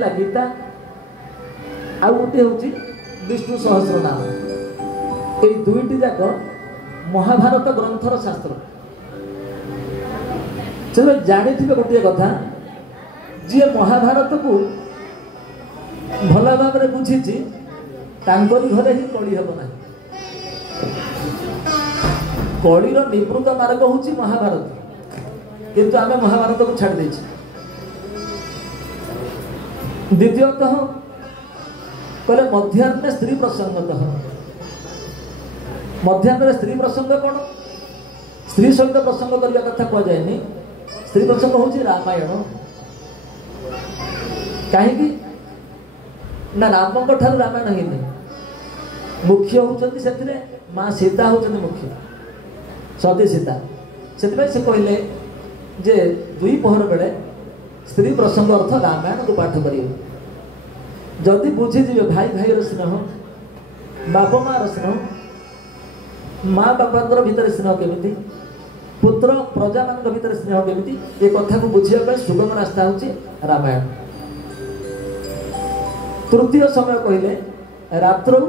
गीता आउ गोटे हूँ विष्णु सहस्र नाम। ये दुईटी जाक महाभारत ग्रंथर शास्त्र। चलो जानी थे गोटे कथा, जी महाभारत को भल भाव में बुझी घरे ही कली हम ना। कलीर निवृत्त मार्ग हूँ महाभारत, किंतु आम महाभारत को छाड़ दे। द्वितीयतः कहले मध्याह्न स्त्री प्रसंगतः। मध्याह्न स्त्री प्रसंग कौन? स्त्री सहित प्रसंग करने कथा कह जाए। स्त्री प्रसंग हूँ रामायण। कहीं ना राम ठार रामायण ही नहीं। मुख्य होती से माँ सीता होती मुख्य, सती सीता। से कहले जे दुई पहर बेले स्त्री प्रसंग अर्थ रामायण को पाठ करिए। जदि बुझीजे भाई भाई स्नेह, बाप माँ स्नेह, माँ बापा भितर स्नेह केमिति, पुत्र प्रजा मान भीतर स्नेह केमिति, ये कथा को बुझापी सुगम रास्ता हूँ रामायण। तृतीय समय कहले रात्रौ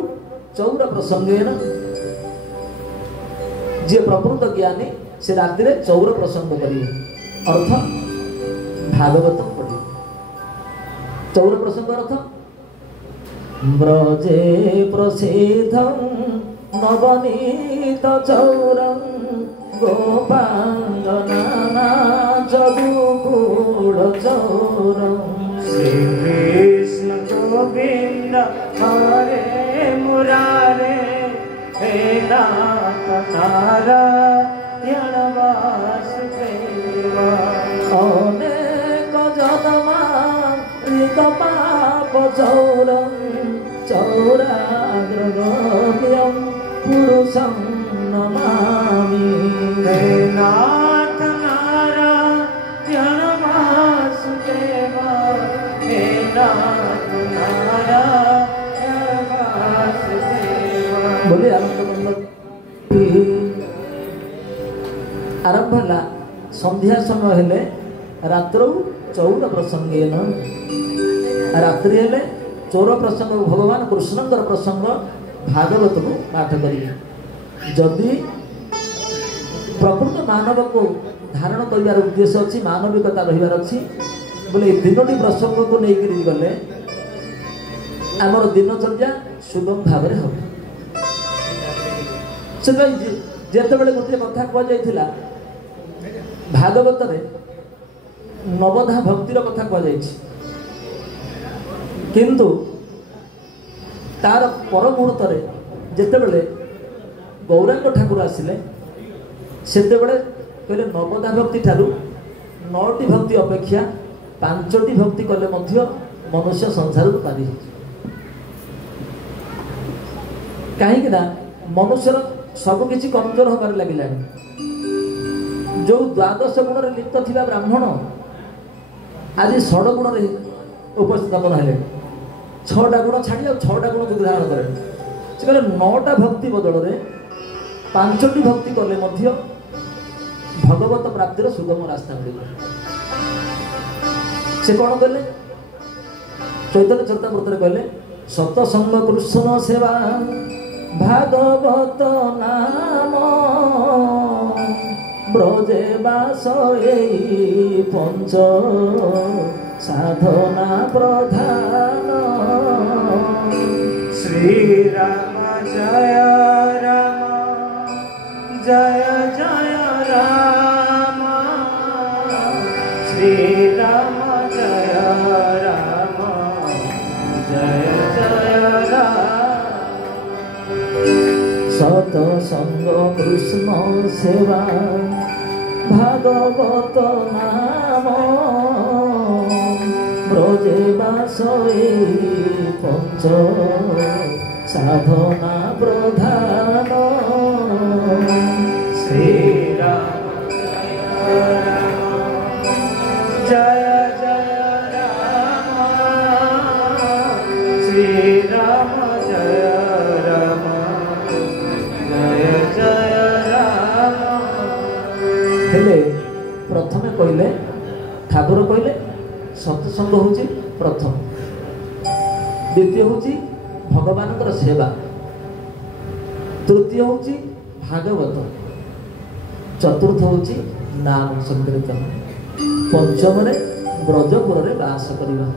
चौर प्रसंगेन। जी प्रकृत ज्ञानी से रात्रि चौर प्रसंग करिए, अर्थ भागवत पढ़े। चौर प्रसंग अर्थ ब्रजे प्रसिद्धं नवनीत चौरं गोपांगना जदुकूल चौरं। श्री कृष्ण गोविंद हरे मुरारे हे नाथ नारायण वासुदेव। अनेक जन्मान्वित पाप चौरं चौराग्रगम्यं पुरुषं नमामि। हे नाथ नारायण वासुदेव, हे नाथ नारायण वासुदेव। बोले आनंद आरंभ है। संध्या समय हेले रात्रौ चौर प्रसंगेन। रात्रि हेले चौर प्रसंग भगवान कृष्णकर प्रसंग भागवत को पाठ करिए। जदि प्रकृत मानव को धारण कर उद्देश्य अच्छी, मानविकता रही बोले तीनोटी प्रसंग को लेकर गले आमर दिनचर्या सुगम भाव में हम। से जिते बड़े गोटे कथा कहुला भागवत नवधा भक्तिर कथा कहुई, किंतु तार पर मुहूर्त जिते बड़े गौरांग ठाकुर आसिले सेते बड़े कहले नवधा भक्ति ठारू 9टी भक्ति अपेक्षा 5टी भक्ति कले मध्य मनुष्य संसार को पारी। कहीं मनुष्यर सबकि कमजोर होबार लगिला। जो द्वादश गुण लिप्त थिबा ब्राह्मण आज 6 गुण उपस्थापन है। 6टा गुण छाड़ी 6टा गुण को धारण करे। से कहले 9टा भक्ति बदल में 5टी भक्ति कले मध्य भगवत प्राप्तिर सुगम रास्ता मिल। से कौन कहले? चैतन्य चरितामृत कहले सतसंग कृष्ण सेवा भागवत नाम ब्रजे बास पंच साधना प्रधान। श्री राम जय राम जय जय राम। श्री राम जय राम जय जय राम। सतसंग कृष्ण सेवा भागवत नाम ब्रजे बास पंच साधना प्रधान। श्री राम जय जय राम। श्री राम जय राम जय जय राम। प्रथमे कहले ठाकुर कहले सत्संग हूँ प्रथम। द्वितीय हूँ भगवान सेवा, तृतीय हूँ भागवत, चतुर्थ हूँ नाम संकीर्तन, पंचम ब्रजपुर रे बास करवा।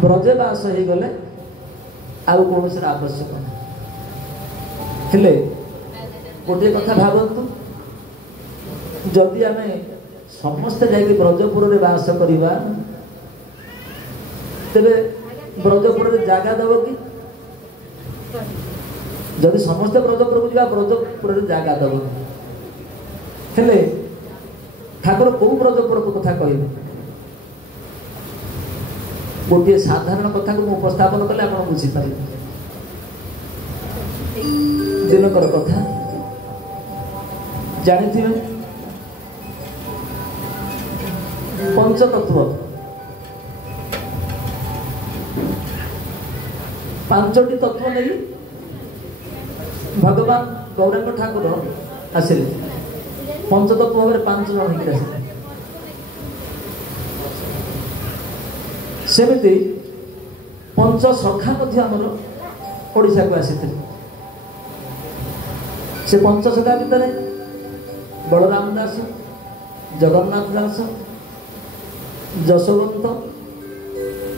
ब्रजे बास हो गले आउ कौन से आवश्यक नहीं। गोटे कथा भावतु, जदि आम समस्ते जाकि ब्रजपुर रे बास करवा तेरे ब्रजपुर रे जागा दब कि? जदि समस्ते ब्रजपुर को जा ब्रजपुर रे जागा दब हेले ठाकुर कौ ब्रजपुर को कथा कह? गोटे साधारण कथा को उपस्थापन कले आप बुझीपारे। दिनकर कथा जानी पंचतत्व पांचटी तत्व नहीं भगवान गौरांग ठाकुर आसिले पंचतत्व भाव 5 जन होकर आसिले। सेमती पंच सखा आमर ओडिशा को आसी से पंच सखा भितर बलराम दास, जगन्नाथ दास, जशवंत,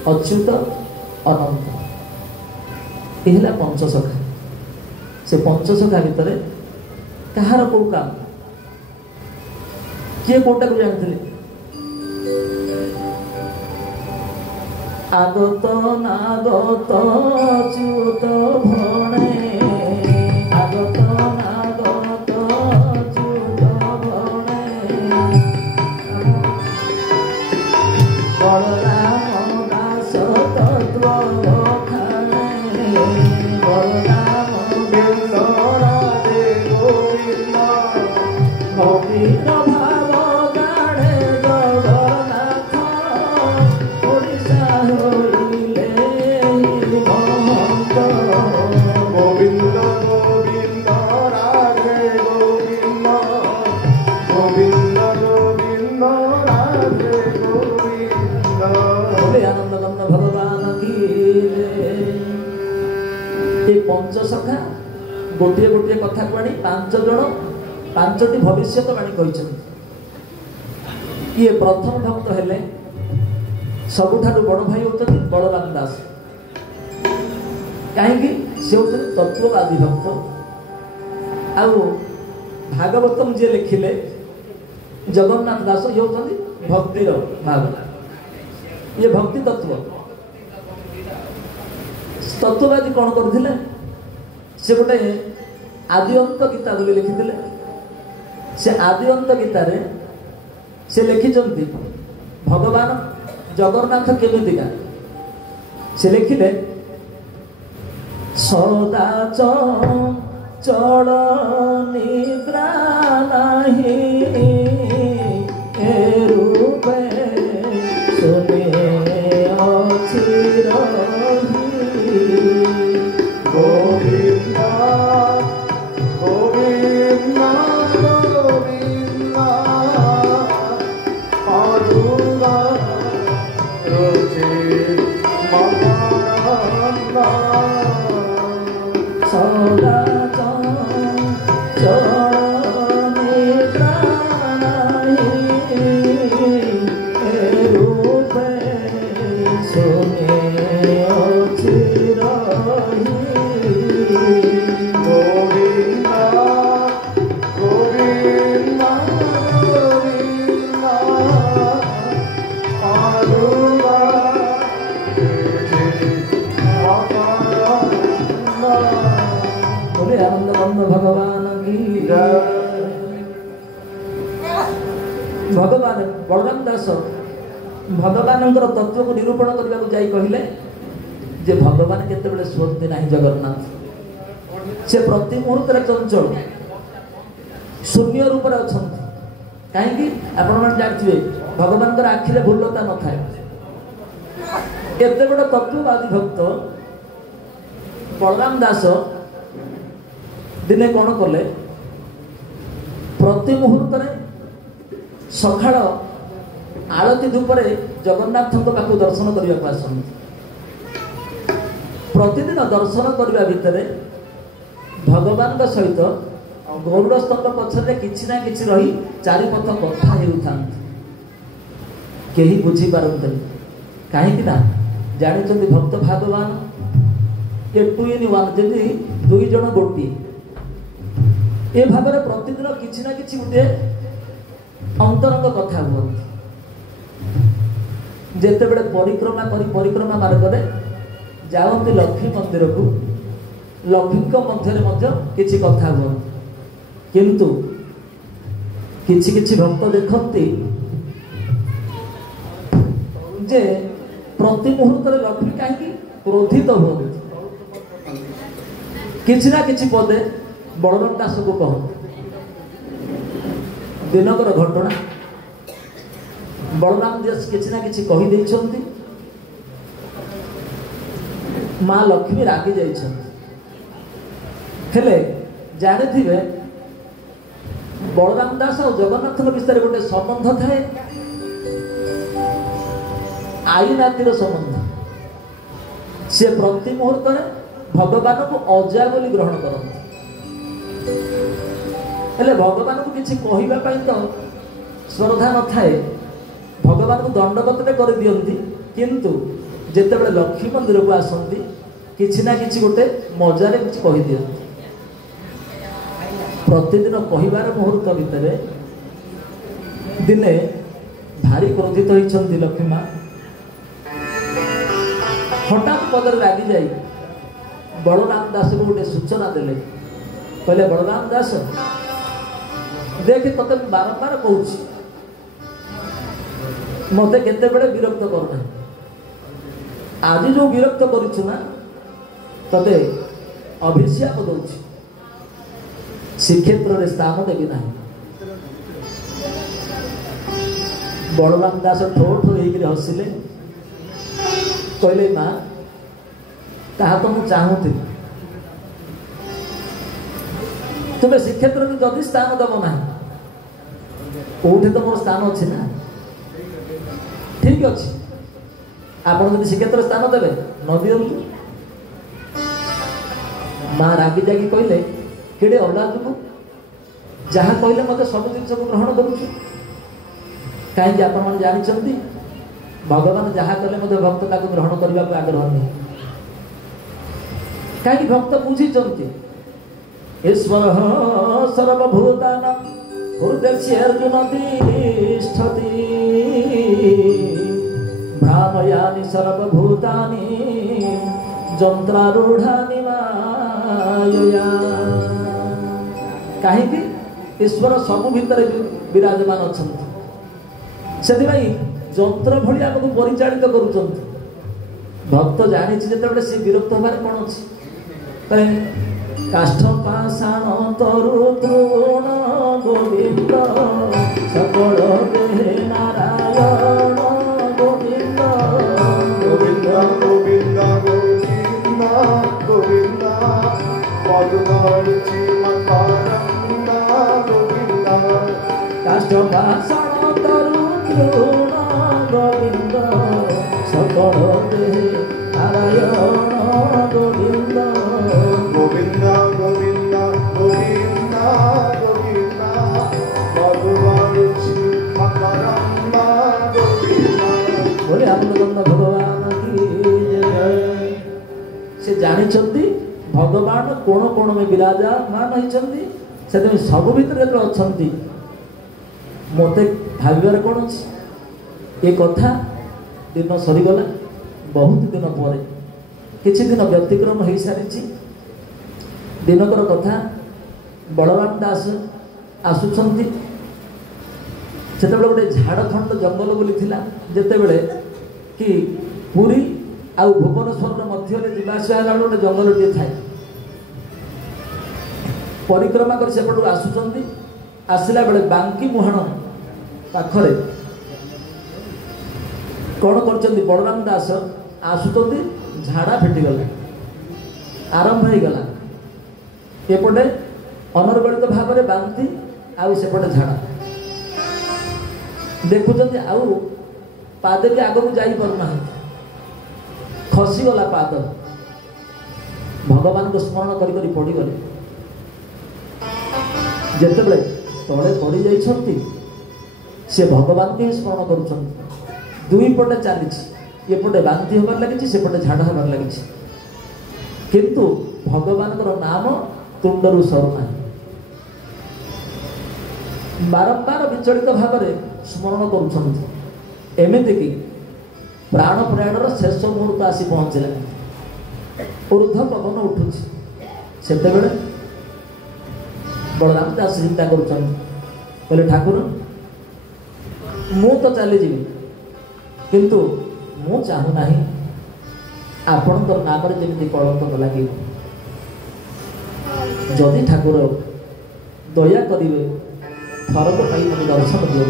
अच्युत, अनंत यह पंच सखा। से पंच सखा भितर कहार कौ काम किए कोटा को जानते? आगत नागत च्युत भणे, आगत नागत च्युत भणे, बलराम दास तत्व खाणे, बलराम बिंद राधे गोविंद गोविंद भाव गाणे जगन्नाथ ओडिशा होइले भक्त। गोविंद गोविंद राधे गोविंद गोविंद गोविंद राधे गोविंद। बोले आनंद गंध भगवान की जय। ये पंच सखा गोटे गोटे कथा को 5 जन 5टी भविष्यवाणी कहते। ये प्रथम भक्त हेले सबुठारु बड़ भाई होते बलराम दास। कहीं से होते तत्ववादी भक्त। आउ भागवतम जी लिखिले जगन्नाथ दास, ये होते भक्तिर भाग, ये भक्ति तत्व। तत्ववादी कौन करथिले? से गोटे आदि अंत गीता बोली लिखिथिले। से आदि अंत गीता रे से लिखिचंती भगवान जगन्नाथ केमितिका। से लिखिले सदा चल निद्रा नाही ए रूपे सुने अछि रही। गोविंद गोविंद गोविंद पादुका रोचे मकरंद। सदा चल निद्रा नाही ए रूपे सुने अछि रही। गोविंद गोविंद गोविंद पादुका रोचे मकरंद। बोले आनंद गंध भगवान की जय। भगवान बलराम दास भगवान तत्व को निरूपण करने को जाई कहले जे भगवान केतेबेले शुअंती नहीं जगन्नाथ। से प्रति मुहूर्त चंचल शून्य रूप में अच्छा। कहीं आपण जानते भगवान आखिरे भूलता न थाए। एते बड़ तत्ववादी भक्त बलराम दास दिने कौन कले? प्रति मुहूर्त सकाळ आरती धूपरे जगन्नाथ पाखु दर्शन करने को आसती। प्रतिदिन दर्शन करने भितर भगवान सहित गरुड़ स्तंभ पछरे किछि ना किछि रही चारिपथ कथा हेउथांती केही बुझी पारते कहीं जानी भक्त भगवान ए टू इन वन जमी दुई जन गोटी ए भाव में प्रतिदिन किछि ना किछि गोटे अंतरंग कथा हुअन्ति जेते बेले परिक्रमा मार्ग में जाती लक्ष्मी मंदिर को लक्ष्मी मध्य किछि कथा हुअन्ति किंतु किछि किछि भक्त देखती जे प्रति मुहूर्त लक्ष्मी कहीं क्रोधित हुअन्ति किछि ना किछि पदे बलराम दास को कहते दिनकर घटना बलराम दास किछि ना किछि कहि दैछन्ति माँ लक्ष्मी रागी जाइछन्ति हेले जानिथिबे बलराम दास और जगन्नाथ विषय गोटे संबंध थाए आई नातिर संबंध से प्रति मुहूर्त भगवान को अजा बोली ग्रहण करते हेले भगवान को किसी कहवाई तो श्रद्धा न थाए भगवान को दंडवत कर दियंती किंतु जेतेबेले लक्ष्मी मंदिर को आसती किछि ना किछि गोटे मजारे किछि कहि दियंती प्रतिदिन कहिबार मुहूर्त भितर दिने भारी क्रोधित होइछन्ति लक्ष्मी माँ हठात पदर रागी जाई बलराम दास को गोटे सूचना देले कहले बलराम दास देख तते बारंबार कहूँ मत केते बड़े विरक्त करना आज जो विरक्त करूँ ना तते अभिशाप दौची श्रीक्षेत्र में स्थान देवी ना बलराम दास ठो ठो होकर हसिले कहले माँ कहा तो मुझे चाहूती तुम्हें श्रीक्षेत्र में जदि स्थान दब ना कौटे तो मोर स्थान अच्छी ना ठीक अच्छे आप श्रीक्षेत्र स्थान देवे न दिंतु माँ रागी जागी कहले केड़े औलाद को जहाँ कहले मत सब जिन को ग्रहण करुछु कहीं आप जानते भगवान जहाँ कले मत भक्त ताको ग्रहण करने को आग्रह नहीं कहीं भक्त बुझी ईश्वर सर्वभूतानां हृदय अर्जुन तिष्ठति भ्रामयानि सर्वभूतानि यंत्रारूढ़ानि मायया कहीं ईश्वर सब भितर विराजमान अच्छा से यंत्र भली आमको परिचालित करुँच भक्त जानी जिते सी विरक्त हमारे कौन अच्छी काष्ठ पाषाण तरु तृण गोविंद सकल देहे नारायण गोविंद गोविंद गोविंद गोविंद गोविंद मधुगरुचि मकरंद गोविंद काष्ठ पाषाण तरु तृण गोविंद सकल देहे नारायण गोविंद गोविंद गोविंद गोविंद गोविंद मधुगरुचि मकरंद गोविंद बोले आनंद भगवान की जय से जानी भगवान कोण कोण में विराजमान होती से सब भितर अच्छा मत भावार कौन अच्छी ये कथा दिन सरीगला बहुत दिन पर किसी दिन व्यतिक्रम हो सारी दिनकर कथा बलराम दास आसुंच से गोटे झाड़खंड जंगल बोली जिते बड़े कि पुरी आ भुवनेश्वर मध्य जावासा गोटे जंगल टे थाए परिक्रमा कर सेपटू आसुंच आसला बेले बांकी मुहाण पाखरे कौन कर बलराम दास आसुंच झाड़ा फिटिगला आरंभ हो गला एपटे अनर्गलित भाव में बांती आउ सेपटे झाड़ा देखुं आउ पाद भी आग को जापना खसीगला पाद भगवान को स्मरण करी करी पड़गले जितेबले तले पड़ जाइछंती से भगवान को ही स्मरण करुछंती दुई पटे चली एपटे बांति होबार लगी सेपटे झाड़ होबार लगी किंतु भगवान नाम तुंडरू सरुना बारंबार विचलित भाव में स्मरण करुछंती एमिति कि प्राण प्रयाणर शेष मुहूर्त आसी पहुँचला ऊर्ध पवन उठुछि सेतेबेले बलराम दास चिंता करुछंती ठाकुर मु तो चली जीवी किंतु मु चाहू नाही आपणकर नाम जमी कलंक न लगे जदि ठाकुर दया करेंगे थरक पाई मुझे दर्शन दिए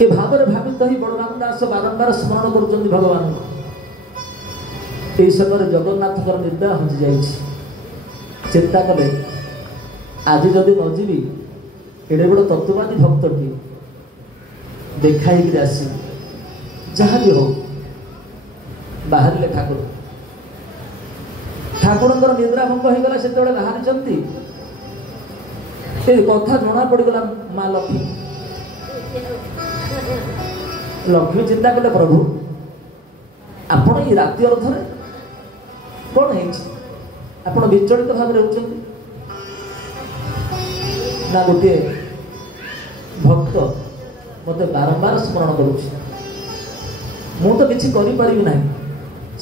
ये भाव में भावित ही बलराम दास बारंबार स्मरण कर भगवान यही समय जगन्नाथ निर्दय हजि जाइए चिंता कले आज जदि न जीवी एडे बड़ तत्ववादी भक्तटी देखाई आसी जहाँ भी हो बाहर ठाकुर ठाकुर निद्रा भंग होगला से बाहरी कथा जना पड़गला माँ लक्ष्मी लक्ष्मी चिंता कले प्रभु आपण ये राति अर्धरे कौन आप विचलित भाव में ना गोटे भक्त मत बारंबार स्मरण करुच्ची मु तो किसी करि ना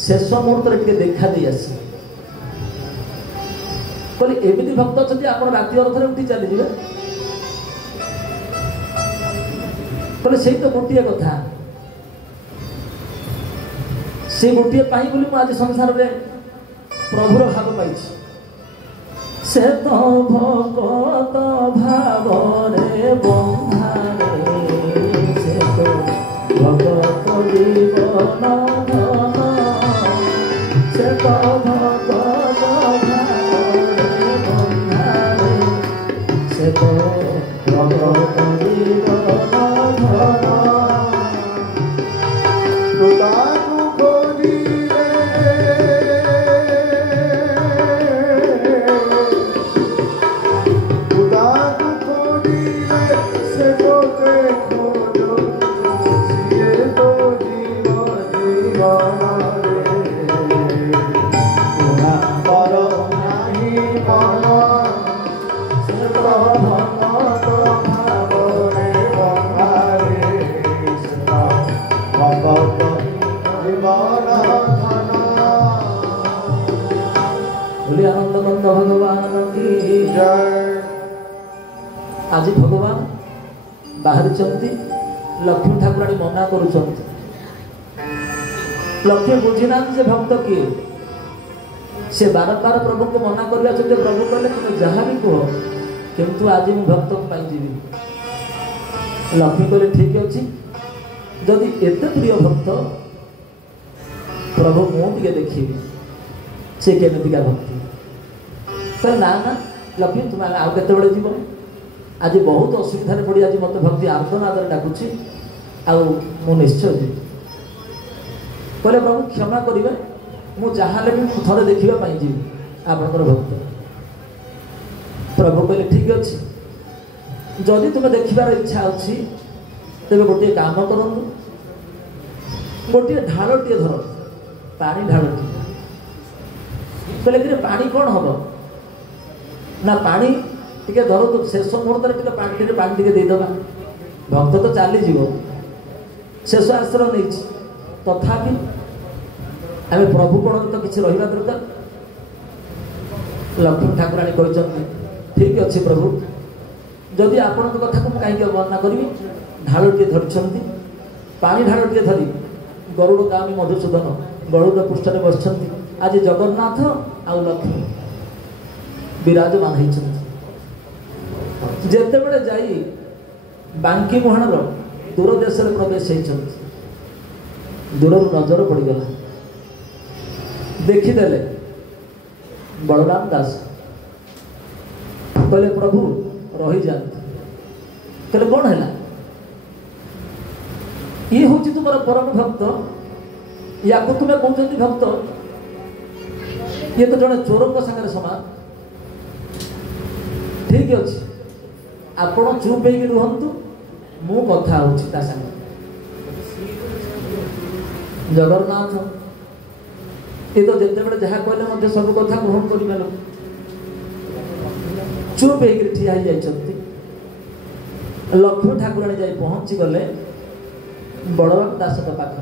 शेष मुहूर्त टे देखा दे आसी कहली एमती भक्त अच्छा आप राति अर्धरे उठी चलीजे कहले से तो गोटे कथा से गोटे पाई बोली मु आज संसार में प्रभुर भाव पाई से तो भगत भाव रे बंधारे से तो भगत जीवन से तो भगत भाव रे बंधारे से तो भगत जीवन भगवान की जय। आज भगवान बाहरी लक्ष्मी ठाकुराणी मना करुँच लक्ष्मी बुझीना से भक्त किए से बारंबार प्रभु को मना करवा प्रभु कहले तुम जहाँ भी कह किंतु आज मु भक्त जीवी लक्ष्मी कहले ठीक अच्छी जदि एत प्रिय भक्त प्रभु मुझे देखी से केमिका भक्ति तो ना ना लक्ष्मी तुम आउ केतबेले जीव आज बहुत असुविधा पड़ी आज मत भक्ति आर्तनाद डाकुची आउ निश्चय जी कहले प्रभु क्षमा करेंगे मुझे जहाँ भी थे देखापी जी आपंकर भक्त प्रभु कहले ठीक अच्छे जदि तुम देखार इच्छा अच्छी तेरे गोटे काम करूँ गोटे ढालटे धर पानी ढालटे कहले कि पानी कौन हम ना पानी टे धर तो शेष मुहूर्त पानी टे देदेबा भक्त तो चलीज शेष आश्रय नहीं तथापि आम प्रभु कोण तो किसी रहा दरकार लक्ष्मी ठाकुराणी कहते ठीक अच्छे प्रभु जदि आपण कथा को कहीं अवमानना करी ढालटे धरती पानी ढालटे धरी गरुड़ गामी मधुसूदन गरुड़ पृष्ठ बस आज जगन्नाथ आउ लक्ष्मी विराजमान होती जितेबले जाई बांकी मुहाणर दूर देश में प्रवेश होती दूर नजर पड़गला देखीदे बलराम दास कहले प्रभु रही जाते कहले कौन है ये हूँ तुम परम भक्त या तुम्हें कहते भक्त ये तो जड़े चोर सागर समान ठीक अच्छे आपण चुप हो रुहतु मु कथा होची ता संग जगन्नाथ ये तो जिते बड़े जहाँ कहले सब कथा ग्रहण कर चुप हो ठिया जाइछंती लक्ष्मी ठाकुराणी जाई पहुंची गले बलराम दास पाख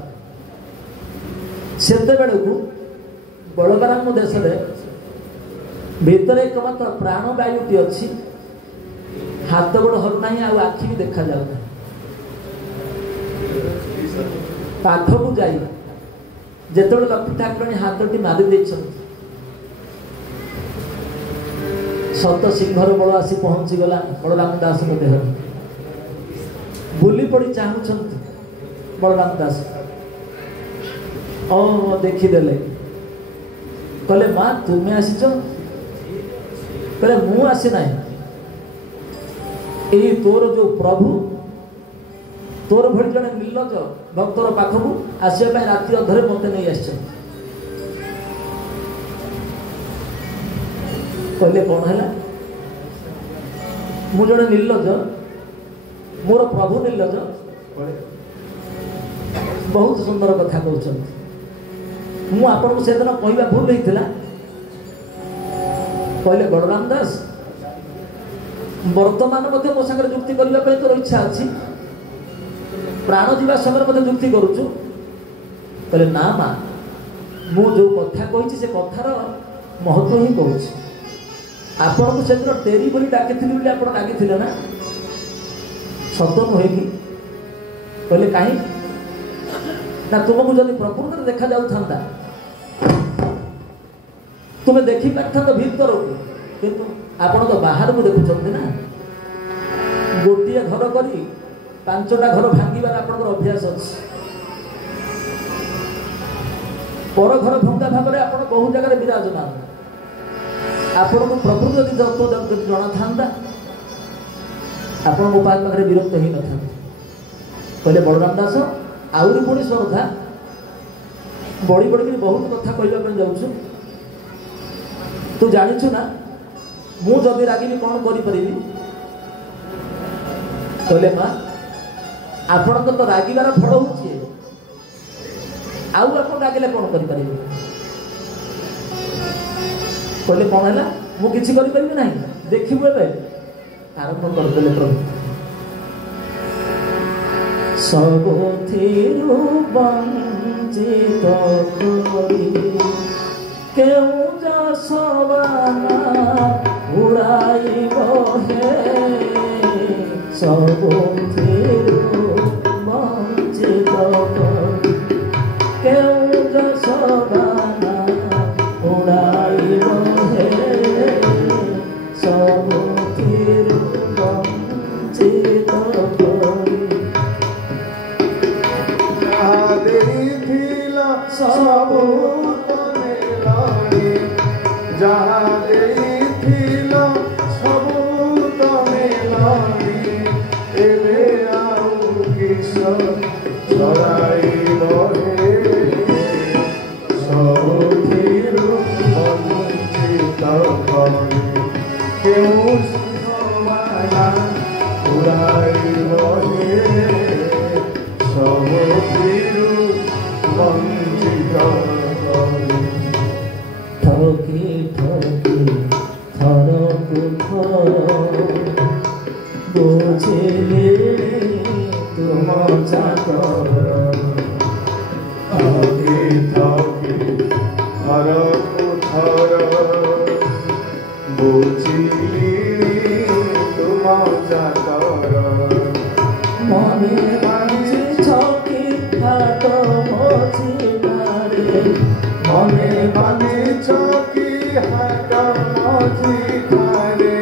सेते बेलू बलराम देश भितर एकमात्र प्राणवायुटी अच्छी हाथ गोड़ हलना आखि भी देखा जाऊना पाखक जाई जिते लक्ष्मी ठाकुराणी हाथटी मारी सत सिंहर बल आसी पहुंची गला बलराम दास देह बुली पड़ी चाहूंट बलराम दास देखीदे कहले माँ तुम्हें आसीच कहले मु आसी ना यही तोर जो प्रभु तोर भली जड़े निर्लज भक्तर पाखक आसवाई राति अधरे मत नहीं आस कहले कौन है मु जड़े निर्लज मोर प्रभु निर्लज बहुत सुंदर कथा कहते मु आपन को सेदिन कहवा भूल होता कहले बलराम दास वर्तमान मो सागर जुक्ति करने तोर इच्छा अच्छी प्राण जीवा समय जुक्ति करुचु कहले ना माँ मु जो कथा कही से कथार महत्व ही कहूँ आपण को सेदिन टेरी बोली डाकी आप रागी ना शब्द नुहे कि कहले कहीं ना तुमको जब प्रकृत देखा जाता तुम्हें देखी पार भीतर को आपण तो बाहर को देखुं ना गोटे घर करी 5टा घर भांगार आप अभ्यास अच्छे पर घर भंगा भाव में आप बहु जगह विराजमान आपण को प्रकृति जब जना था आपण उपाय पाखे विरक्त ही न था कहले बलराम दास आउरी पुणी श्रद्धा बड़ी बड़ी बहुत कथा कहवाई जाऊँ तू जाचु ना मु जदि रागिनी कौन करी कहले माँ आपण तो रागिबार फल हो रागिले कौन करें कहले कौन है मु किसी करि ना देखिबु एबे आरंभ करदे प्रभु सबथिरु वंचित करी केउ जसबाना उड़ाइब हे सबथिरु वंचित करी केउ जसबाना उड़ाइब हे सबथिरु वंचित करी सब जहाँ देथिल सब तमेलानी एबे आउ किस चराइब हे सबथिरु वंचित करी केउ समाना उड़ाइब हे सबथिरु वंचित करी ठकी ठकी थरकु थर बुझिले तुम चाकर थकी थकी थरकु थर बुझिली तुम चाकर मने बांचे छकी फाट मझिलारे मने बानी चौकी हाथ मझी खारे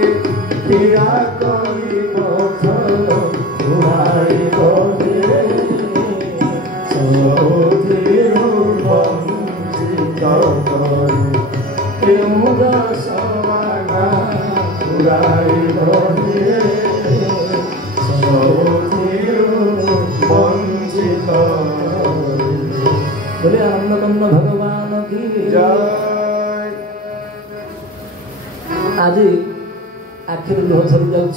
पिया करी पथर उड़ाइब हे सबथिरु वंचित करी केउ जसबाना उड़ाइब हे सबथिरु वंचित करी बोले आनंद भगवान की जय। आज आखिर लुह झरी जाऊँ।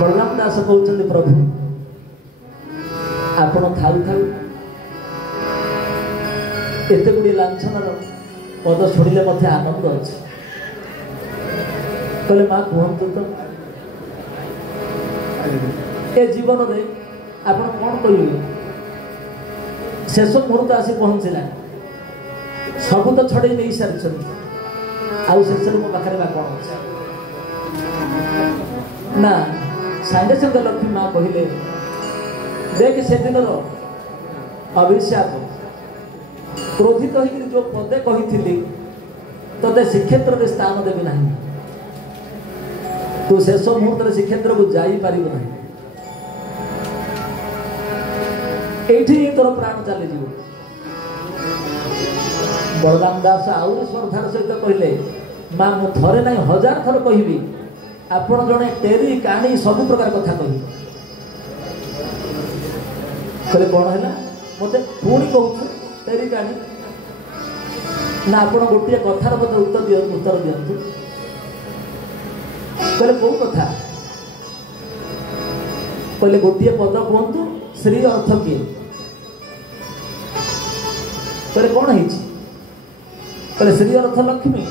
बलराम दास कहते प्रभु आपण थाऊ थाऊ एत गुड़ी लाछन पद शुणिले मत आनंद अच्छे। कहले माँ कहतु तो ए जीवन में आप कौन कहे शेष मुहूर्त आसी पहुँचला सब तो छड़े नहीं सारी आउ शेष मो पाखे कौन अच्छे ना सागे सागे लक्ष्मी माँ कहले देख से दिन अभिशाप क्रोधित हो जो पदे कही ते श्रीक्षेत्र में स्थान देवी ना तू शेष मुहूर्त श्रीक्षेत्र को जापर ना ये तोर प्राण चली जीव। बलराम दास आउ श्रद्धार सहित कहले माँ मु थरे ना 1000 थर कहबी आपण जड़े टेरी काणी सब प्रकार कथा कह कहले कौन है मत पुणी कहूँ टेरी काणी ना आप गोटे कथार मत उत्तर दिंतु कहले कौ कथा कहले गोटे पद कहतु श्री अर्थ किए कहले कौन है कहले श्री अर्थ लक्ष्मी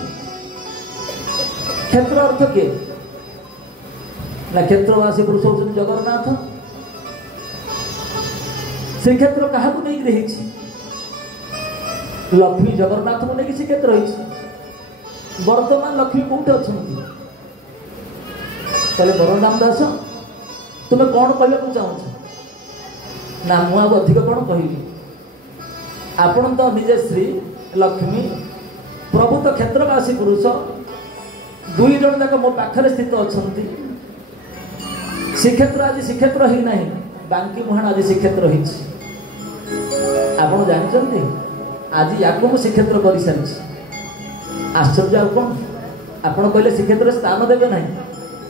क्षेत्र अर्थ किए ना क्षेत्रवासी पुरुष होती जगन्नाथ श्रीक्षेत्र क्या नहीं रही लक्ष्मी जगन्नाथ को लेकिन श्रीक्षेत्र रही वर्तमान लक्ष्मी कौटे अच्छा कहले बलराम दास तुम्हें कौन कहना चाहूँ ना मुझे अधिक कौन कहबी आपण तो निजे श्री लक्ष्मी प्रभु तो क्षेत्रवासी पुरुष दुई जन जाक मो पाखरे स्थित अच्छा श्रीक्षेत्र आज श्रीक्षेत्र ही ना बांकी मुहाण आज श्रीक्षेत्र हो जानते आज या श्रीक्षेत्र कर सारी आश्चर्य आ कौन आपड़ कहले श्रीक्षेत्र स्थान देवे ना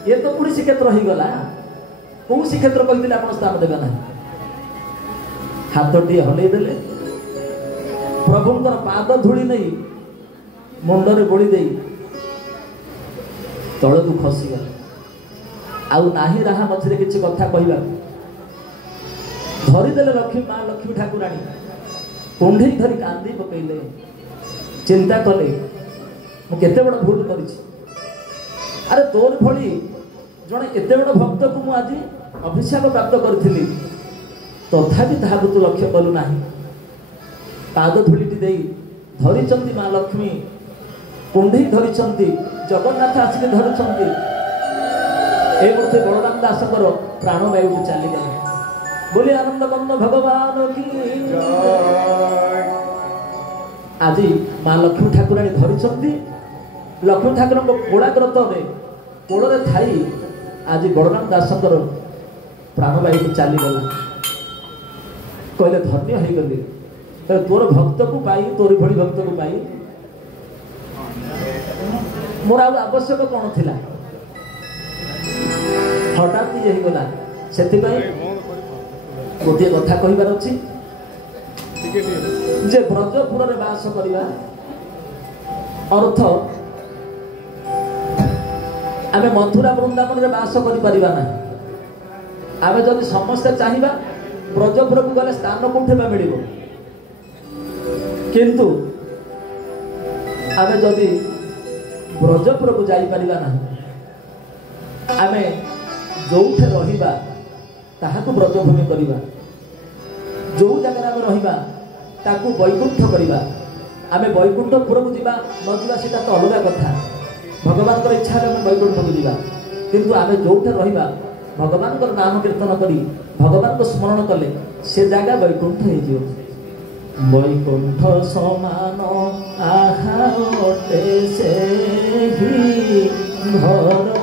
ये तो पुणी श्रीक्षेत्र हो गला कौ श्रीक्षेत्र कहते आप स्थान देवे ना हाथ टी हल देले प्रभुंर पाद धूली नहीं मुंडरे बोली दे तल को खसीगला आउ नाही राहा मझे किसी कथा कहवा धरीदेले लक्ष्मी माँ लक्ष्मी ठाकुराणी कुंडे धरी कांदी पकईले चिंता कले मुझे बड़ भूल कर अरे तोर भली जड़े एत बड़ भक्त को मुझे आज अभिशाप प्राप्त करी तथापि ताकू तू लक्ष्य कलु ना पाद धूलीटी दे धरी माँ लक्ष्मी कुंडे धरी जगन्नाथ आसिक धरुंट ए मूर्ति बलराम दास प्राणवायु को चलीगला बोली आनंद कंद भगवान की आज माँ लक्ष्मी ठाकुराणी धरी लक्ष्मी ठाकुर कोलाग्रत कोल थी आज बलराम दास प्राणवायु को चलीगला कहले धन्य हो गली तोर भक्त को पाई तोरी भली भक्त को पाई मोर आवश्यक कौन थिला हठात ये गला से गोटे कथा कहबार अच्छी जे ब्रजपुर रे बास करवा अर्थ आमे मथुरा वृंदावन रे बास करि परिबा ना आमे जदि समस्त चाहिबा ब्रजपुर को गले स्थान कोठे बा मिलिबो किंतु आमे जदि ब्रजपुर को जाई परिबा ना आमे जोठे रहिबा ताहाकु ब्रजभूमि करिबा जो जगह आम रहिबा ताकू वैकुंठ करिबा आमे वैकुंठपुर को जीवा न जीवा सेटा तो अलग कथा भगवान इच्छा है वैकुंठ को जीवा किंतु आमे जोठे रहिबा भगवान नाम कीर्तन करी भगवान को स्मरण कले से जगह वैकुंठ हो जिवो वैकुंठ समान आहाते से ही घर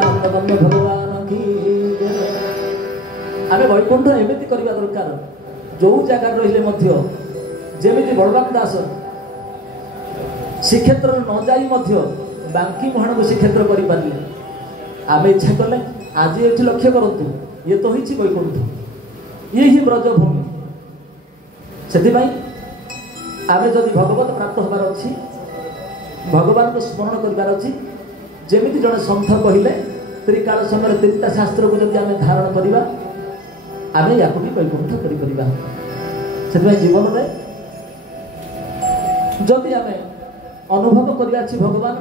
आनंद भगवान की आम वैकुंठ एमती करवा दरकार जो जगह रही जमी बलवान दास श्रीक्षेत्र न जाई बांकी मुहाण को श्रीक्षेत्र कर पारे आम इच्छा कले आज ये लक्ष्य करूँ ये तो होती वैकुंठ ये ही ब्रजभूमि से आम जदि भगवत प्राप्त होबार अच्छी भगवान को स्मरण करार अच्छी जमी जड़े सन्थ कहले त्रिकाल समय तीनटा शास्त्र को जब आम धारण करवा आम या भी वैकुंठ कर जीवन में जदि आम अनुभव कर भगवान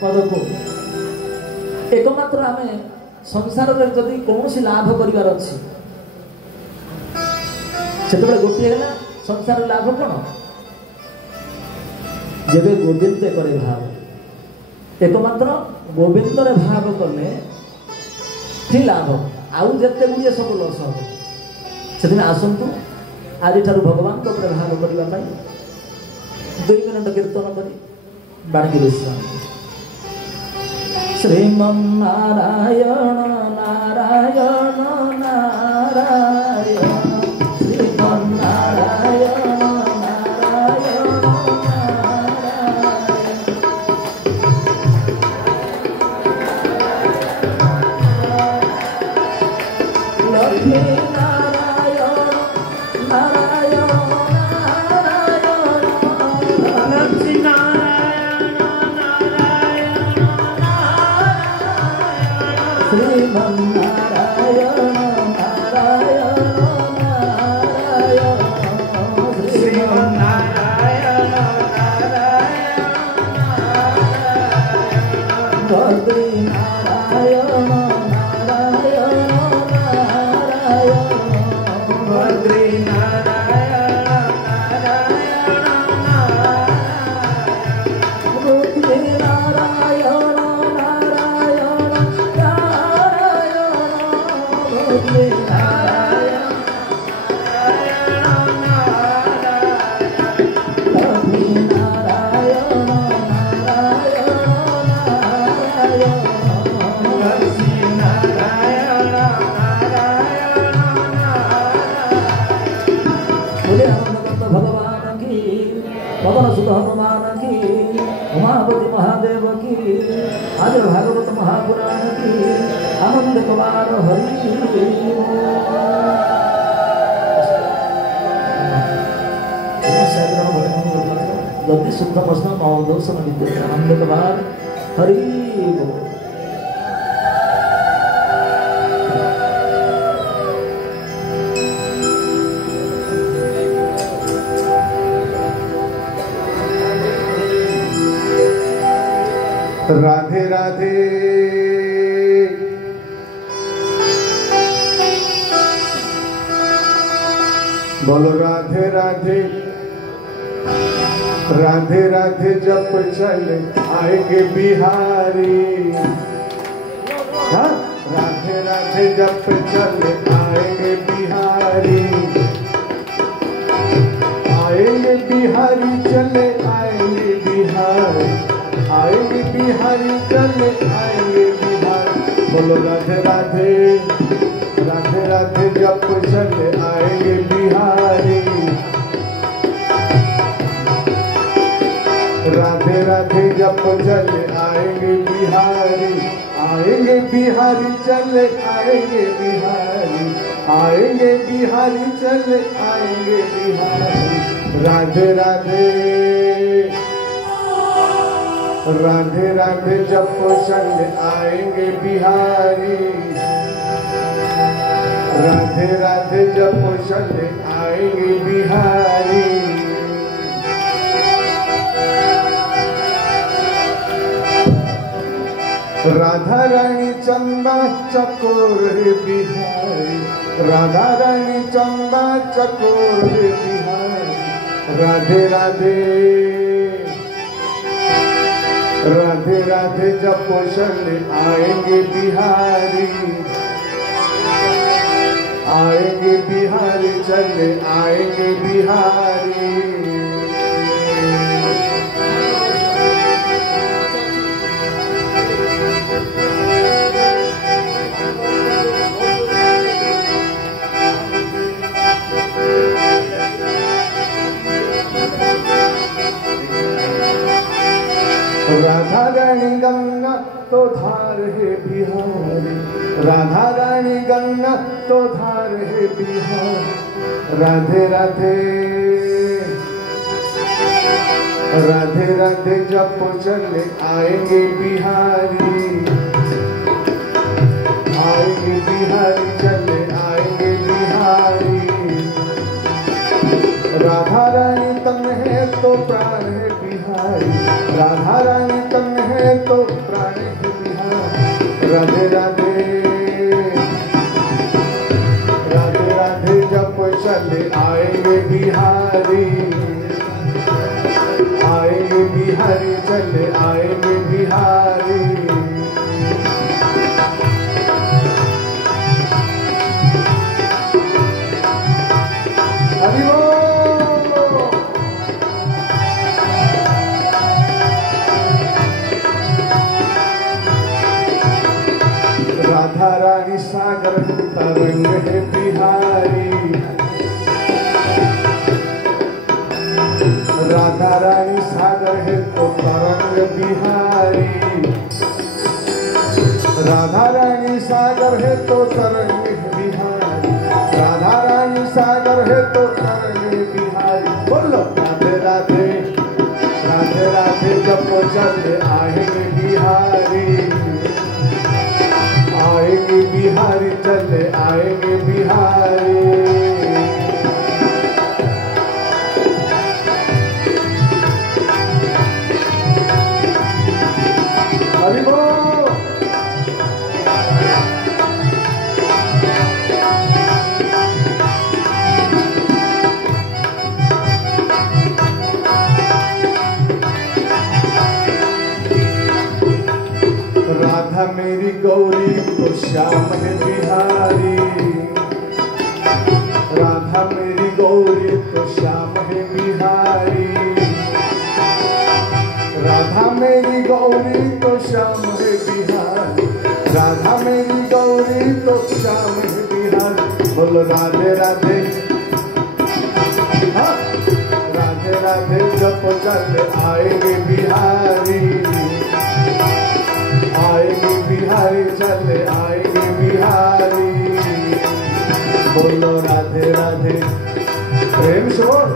पद को एकमात्र आम संसार में जदि कौन लाभ करार अच्छी से गोटे है संसार लाभ कौन जेबे गोविंद करे भाव एकमात्र गोविंद रे भाव कले ही लाभ आउ जते गुड़िए सब लस हम से आसतु आज भगवान को भाव करने 2 मिनट कीर्तन कर बाणी विश्राम श्रीमन्नारायण नारायण नारायण श्रीमन्नारायण उमापति महादेव की आज भागवत महापुराण की आनंद कुमार हरि जल्दी शुद्ध मस्त महोदोषण विद्युत आनंद कुमार हरि राधे राधे बोलो राधे राधे राधे राधे जप चले आएंगे बिहारी हाँ राधे राधे जप चले आएंगे बिहारी आएंगे बिहारी चले आएंगे बिहारी आएंगे बिहारी चले आएंगे बिहारी बोलो राधे राधे राधे राधे जप चले आएंगे बिहारी राधे राधे जप चले आएंगे बिहारी आएंगे बिहारी चले आएंगे बिहारी आएंगे बिहारी चले आएंगे बिहारी राधे राधे राधे राधे जप चले आएंगे बिहारी राधे राधे जप चले आएंगे बिहारी राधा रानी चंदा चकोर बिहारी राधा रानी चंदा चकोर बिहारी राधे राधे राधे राधे जप चले आएंगे बिहारी आएंगे बिहारी चले आएंगे बिहारी राधा रानी गंगा तो धार है बिहारी, राधा रानी गंगा तो धार है बिहार। राधे राधे राधे राधे जप चले आएंगे बिहारी, आएंगे बिहारी चले आएंगे बिहारी। राधा रानी तन है तो प्राण है बिहारी, राधा रानी तन है तो प्राण है बिहारी। राधे राधे राधे राधे जप चले आएंगे बिहारी, आएंगे बिहारी चले आएंगे बिहारी। हरि बोल। राधा रानी सागर तरंग है बिहारी, राधा रानी सागर है तो तरंग बिहारी, राधा रानी सागर है तो तरंग बिहारी, राधा रानी सागर है तो तरंग बिहारी। बोलो राधे राधे राधे राधे जप चले आएंगे बिहारी, आएंगे बिहारी चले आएंगे बिहारी। हरि बोल। राधा मेरी गौरी तो श्याम है बिहारी, राधा मेरी गौरी तो श्याम है बिहारी, राधा मेरी गौरी तो श्याम है बिहारी, राधा मेरी गौरी तो श्याम है बिहारी। बोलो राधे राधे हाँ। राधे राधे जप चले आएंगे बिहारी, आएंगे बिहारी चले आएंगे बिहारी। बोलो राधे राधे प्रेम से बोल।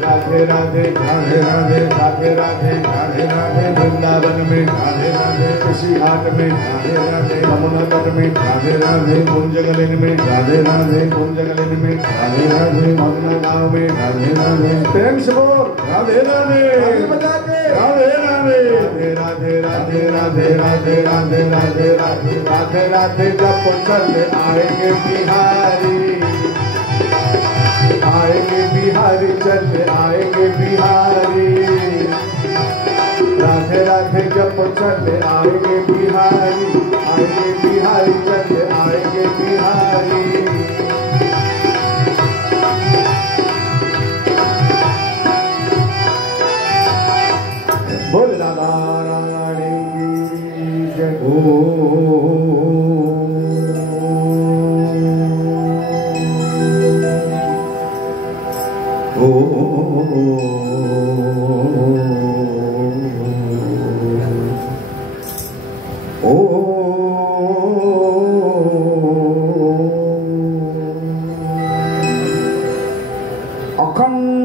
राधे राधे राधे राधे राधे राधे राधे राधे वृंदावन में राधे राधे, किसी घाट में राधे राधे, यमुना तट में राधे राधे, कुंजगलिन में राधे राधे, कुंजगलिन में राधे राधे, मगना गांव में राधे राधे। प्रेम से बोल राधे राधे बजा के राधे राधे राधे राधे राधे राधे राधे राधे राधे राधे राधे जप चले आएंगे बिहारी, आएंगे बिहारी चले आएंगे बिहारी। राधे राधे जप चले आएंगे बिहारी, आएंगे बिहारी चले आएंगे बिहारी। बोल राधा रानी की जय हो। अखंड